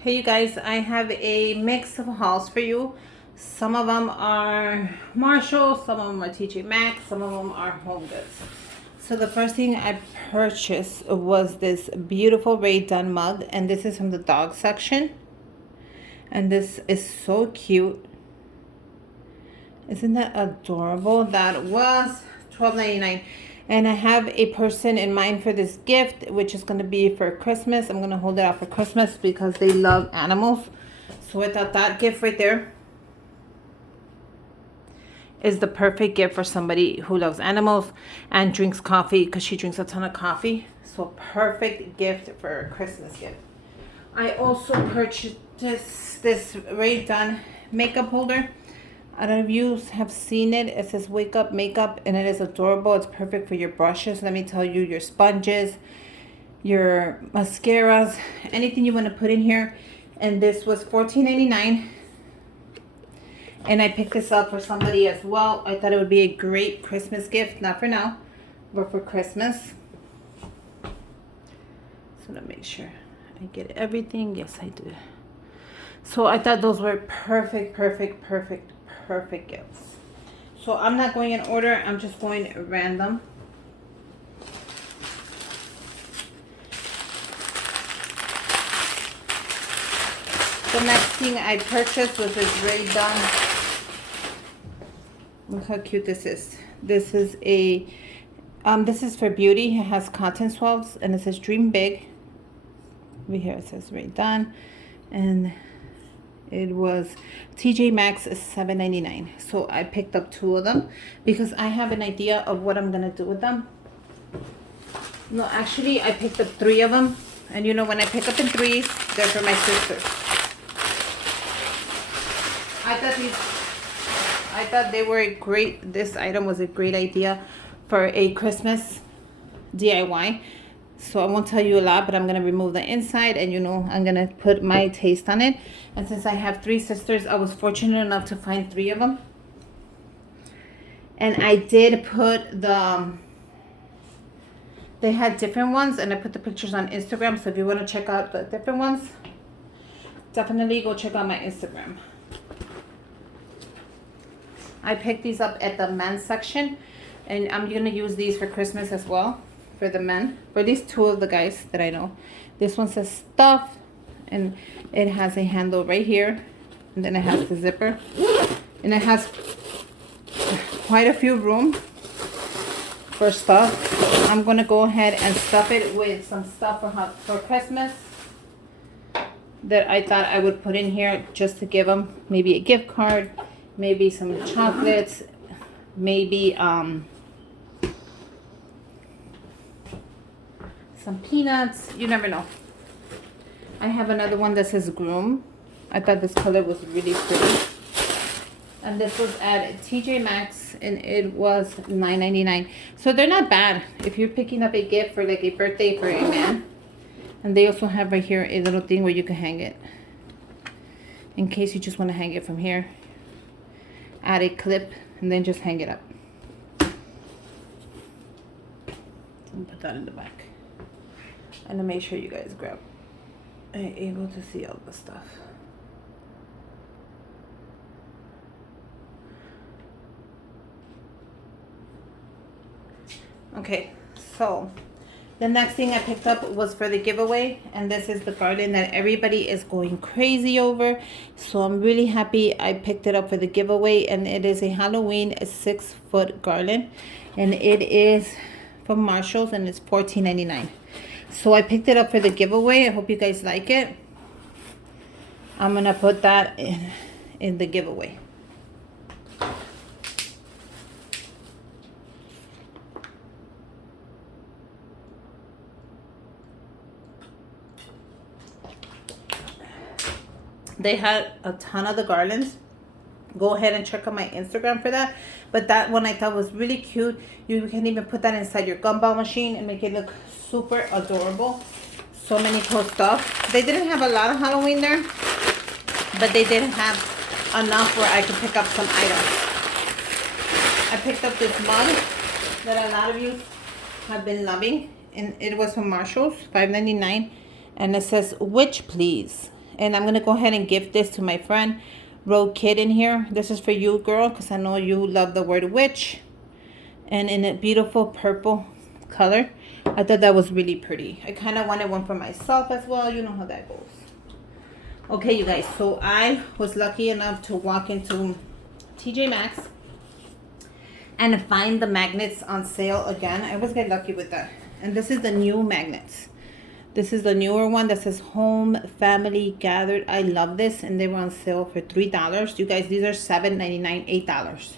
Hey you guys, I have a mix of hauls for you. Some of them are Marshall, some of them are TJ Maxx, some of them are Home Goods. So the first thing I purchased was this beautiful Rae Dunn mug, and this is from the dog section. And this is so cute. Isn't that adorable? That was $12.99. And I have a person in mind for this gift, which is going to be for Christmas. I'm going to hold it out for Christmas because they love animals. So I thought that gift right there is the perfect gift for somebody who loves animals and drinks coffee, because she drinks a ton of coffee. So perfect gift for a Christmas gift. I also purchased this Rae Dunn makeup holder. I don't know if you have seen it. It says Wake Up Makeup, and it is adorable. It's perfect for your brushes. Let me tell you, your sponges, your mascaras, anything you want to put in here. And this was $14.99. And I picked this up for somebody as well. I thought it would be a great Christmas gift. Not for now, but for Christmas. So let me make sure I get everything. Yes, I do. So I thought those were perfect gifts. So I'm not going in order. I'm just going random. The next thing I purchased was this Rae Dunn. Look how cute this is. This is a this is for beauty. It has cotton swabs and it says Dream Big. Over here it says Rae Dunn, and it was TJ Maxx $7.99. So I picked up 2 of them because I have an idea of what I'm gonna do with them. No, actually I picked up 3 of them, and you know, when I pick up in threes, they're for my sisters. I thought they were great. This item was a great idea for a Christmas DIY. So I won't tell you a lot, but I'm going to remove the inside, and you know, I'm going to put my taste on it. And since I have 3 sisters, I was fortunate enough to find 3 of them. And I did put they had different ones, and I put the pictures on Instagram. So if you want to check out the different ones, definitely go check out my Instagram. I picked these up at the men's section, and I'm going to use these for Christmas as well. For the men, for these 2 of the guys that I know. This one says Stuff, and it has a handle right here, and then it has the zipper, and it has quite a few room for stuff. I'm gonna go ahead and stuff it with some stuff for Christmas that I thought I would put in here, just to give them maybe a gift card, maybe some chocolates, maybe some peanuts. You never know. I have another one that says Groom. I thought this color was really pretty. And this was at TJ Maxx, and it was $9.99. So they're not bad if you're picking up a gift for like a birthday for a man. And they also have right here a little thing where you can hang it, in case you just want to hang it from here. Add a clip and then just hang it up. And put that in the back. And to make sure you guys are able to see all the stuff. Okay, so the next thing I picked up was for the giveaway, and this is the garland that everybody is going crazy over. So I'm really happy I picked it up for the giveaway, and it is a Halloween 6-foot garland, and it is from Marshall's, and it's $14.99. So I picked it up for the giveaway. I hope you guys like it. I'm gonna put that in the giveaway. They had a ton of the garlands. Go ahead and check out my Instagram for that. But that one I thought was really cute. You can even put that inside your gumball machine and make it look super adorable. So many cool stuff. They didn't have a lot of Halloween there, but they did have enough where I could pick up some items. I picked up this mug that a lot of you have been loving, and it was from Marshall's, $5.99, and it says "Witch Please," And I'm going to go ahead and gift this to my friend, Road Kid in here. This is for you, girl, because I know you love the word witch. And in a beautiful purple color. I thought that was really pretty. I kind of wanted one for myself as well. You know how that goes. Okay, you guys. So I was lucky enough to walk into TJ Maxx and find the magnets on sale again. I always get lucky with that. And this is the new magnets. This is the newer one that says Home Family Gathered. I love this, and they were on sale for $3. You guys, these are $7.99, $8.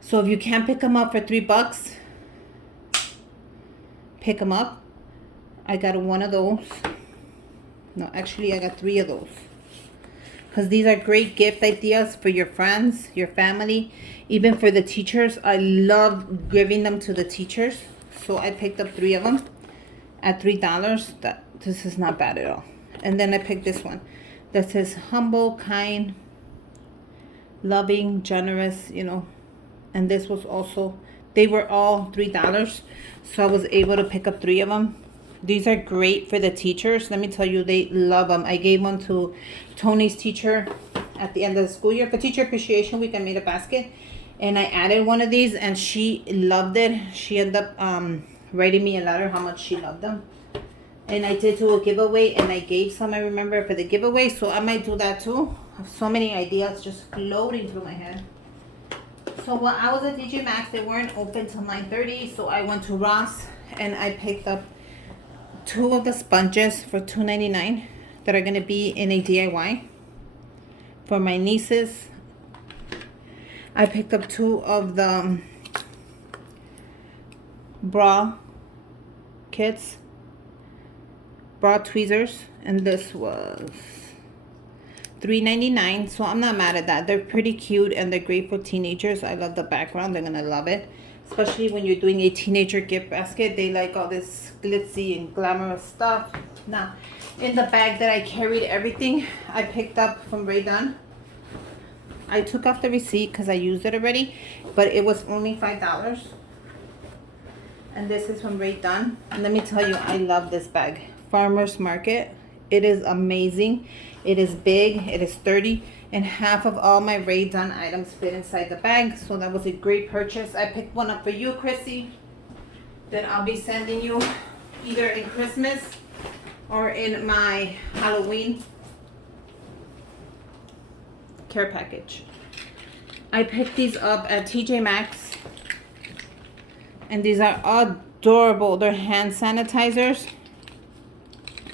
So if you can't pick them up for $3, pick them up. I got one of those. No, actually I got 3 of those. Because these are great gift ideas for your friends, your family, even for the teachers. I love giving them to the teachers. So I picked up 3 of them at $3. This is not bad at all. And then I picked this one that says humble, kind, loving, generous, you know. And this was also, they were all $3. So I was able to pick up 3 of them. These are great for the teachers. Let me tell you, they love them. I gave one to Tony's teacher at the end of the school year. For Teacher Appreciation Week, I made a basket. And I added one of these, and she loved it. She ended up writing me a letter how much she loved them. And I did do a giveaway, and I gave some, I remember, for the giveaway. So I might do that too. I have so many ideas just floating through my head. So while I was at TJ Maxx, they weren't open till 9:30. So I went to Ross, and I picked up 2 of the sponges for $2.99 that are going to be in a DIY for my nieces. I picked up 2 of the bra kits, bra tweezers, and this was $3.99. So I'm not mad at that. They're pretty cute, and they're great for teenagers. I love the background. They're going to love it. Especially when you're doing a teenager gift basket. They like all this glitzy and glamorous stuff. Now, in the bag that I carried everything, I picked up from Rae Dunn. I took off the receipt because I used it already. But it was only $5. And this is from Rae Dunn. And let me tell you, I love this bag. Farmer's Market. It is amazing. It is big. It is sturdy. And half of all my Rae Dunn items fit inside the bag. So that was a great purchase. I picked one up for you, Chrissy. Then I'll be sending you either in Christmas or in my Halloween care package. I picked these up at TJ Maxx. And these are adorable. They're hand sanitizers.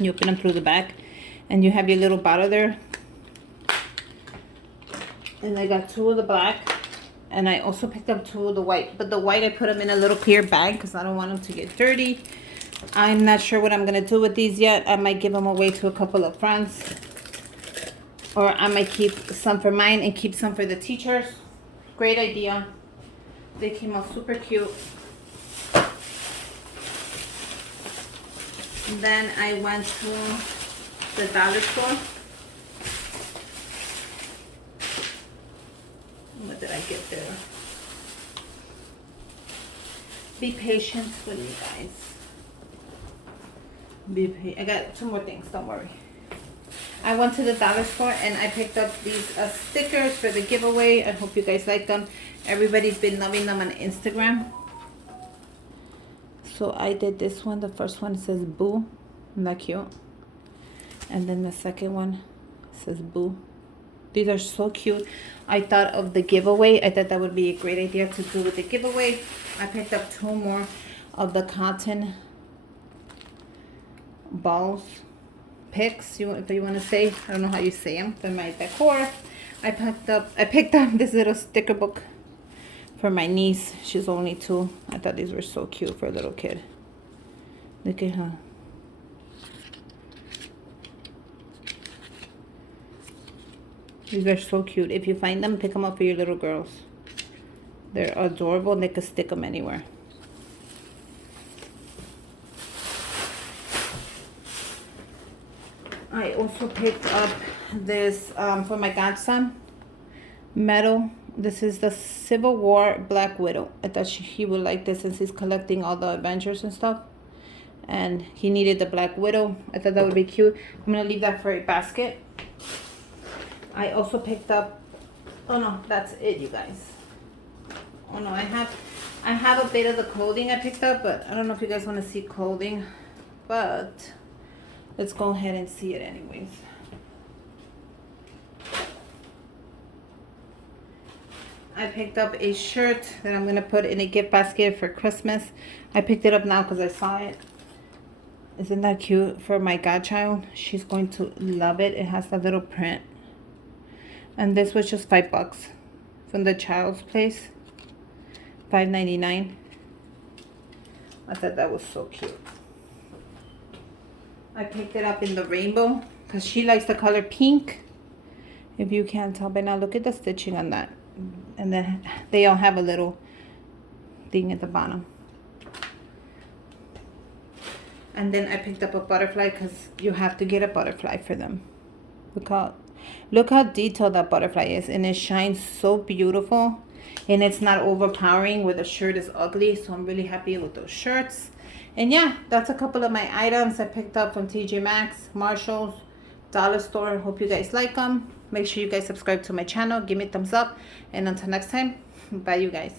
You open them through the back. And you have your little bottle there. And I got 2 of the black. And I also picked up 2 of the white. But the white, I put them in a little clear bag because I don't want them to get dirty. I'm not sure what I'm going to do with these yet. I might give them away to a couple of friends. Or I might keep some for mine and keep some for the teachers. Great idea. They came out super cute. And then I went to the dollar store. What did I get there? Be patient with me, guys. I got 2 more things, don't worry. I went to the dollar store and I picked up these stickers for the giveaway. I hope you guys like them. Everybody's been loving them on Instagram. So I did this one. The first one says Boo. Isn't that cute? And then the second one says Boo. These are so cute. I thought of the giveaway. I thought that would be a great idea to do with the giveaway. I picked up 2 more of the cotton balls. Picks, if you want to say. I don't know how you say them. For my decor. I picked up this little sticker book for my niece. She's only 2. I thought these were so cute for a little kid. Look at her. These are so cute. If you find them, pick them up for your little girls. They're adorable and they can stick them anywhere. I also picked up this for my godson. Metal. This is the Civil War Black Widow. I thought he would like this since he's collecting all the Avengers and stuff. and he needed the Black Widow. I thought that would be cute. I'm gonna leave that for a basket. I also picked up, oh no, that's it, you guys. Oh no, I have a bit of the clothing I picked up, but I don't know if you guys want to see clothing, but let's go ahead and see it anyways. I picked up a shirt that I'm going to put in a gift basket for Christmas. I picked it up now because I saw it. Isn't that cute for my godchild? She's going to love it. It has a little print. And this was just $5 from the Child's Place. $5.99. I thought that was so cute. I picked it up in the rainbow because she likes the color pink. If you can't tell by now, look at the stitching on that. And then they all have a little thing at the bottom. And then I picked up a butterfly because you have to get a butterfly for them. Look how detailed that butterfly is, and it shines so beautiful, and it's not overpowering where the shirt is ugly. So I'm really happy with those shirts. And yeah, that's a couple of my items I picked up from TJ Maxx, Marshalls, Dollar Store. Hope you guys like them. Make sure you guys subscribe to my channel, give me a thumbs up, and until next time, bye you guys.